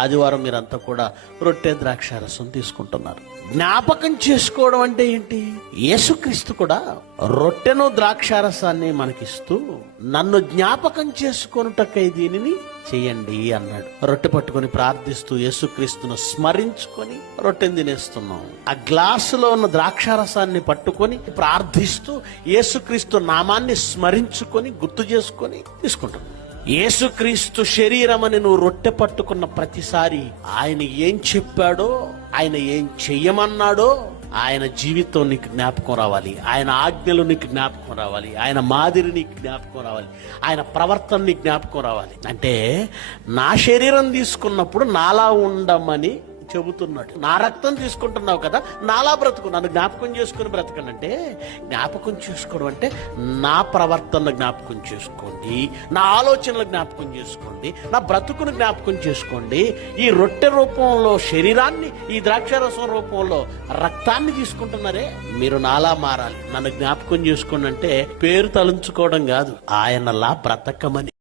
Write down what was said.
ఆదివారం మీరంతా కూడా రొట్టె ద్రాక్షారసం తీసుకుంటున్నారు. జ్ఞాపకం చేసుకోవడం అంటే ఏంటి? యేసుక్రీస్తు కూడా రొట్టెను ద్రాక్షారసాన్ని మనకిస్తూ నన్ను జ్ఞాపకం చేసుకొనుటకై దీనిని చెయ్యండి అన్నాడు. రొట్టె పట్టుకొని ప్రార్థిస్తూ యేసుక్రీస్తును స్మరించుకొని రొట్టెని తినేస్తున్నాం. ఆ గ్లాసులో ఉన్న ద్రాక్షారసాన్ని పట్టుకొని ప్రార్థిస్తూ యేసుక్రీస్తు నామాన్ని స్మరించుకొని గుర్తు చేసుకొని తీసుకుంటున్నాం. యేసుక్రీస్తు శరీరమని నువ్వు రొట్టె పట్టుకున్న ప్రతిసారి ఆయన ఏం చెప్పాడో, ఆయన ఏం చెయ్యమన్నాడో, ఆయన జీవితం నీకు జ్ఞాపకం రావాలి, ఆయన ఆజ్ఞలు నీకు జ్ఞాపకం రావాలి, ఆయన మాదిరి నీకు జ్ఞాపకం రావాలి, ఆయన ప్రవర్తన నీకు జ్ఞాపకం రావాలి. అంటే నా శరీరం తీసుకున్నప్పుడు నాలా ఉండమని చెబుతున్నాడు. నా రక్తం తీసుకుంటున్నావు కదా, నాలా బ్రతుకు, నన్ను జ్ఞాపకం చేసుకుని బ్రతకనంటే, జ్ఞాపకం చేసుకోవడం అంటే నా ప్రవర్తన జ్ఞాపకం చేసుకోండి, నా ఆలోచనలు జ్ఞాపకం చేసుకోండి, నా బ్రతుకును జ్ఞాపకం చేసుకోండి. ఈ రొట్టె రూపంలో శరీరాన్ని, ఈ ద్రాక్షారసం రూపంలో రక్తాన్ని తీసుకుంటున్నారే, మీరు నాలా మారాలి, నన్ను జ్ఞాపకం చేసుకోండి అంటే పేరు తలంచుకోవడం కాదు, ఆయనలా బ్రతకమని.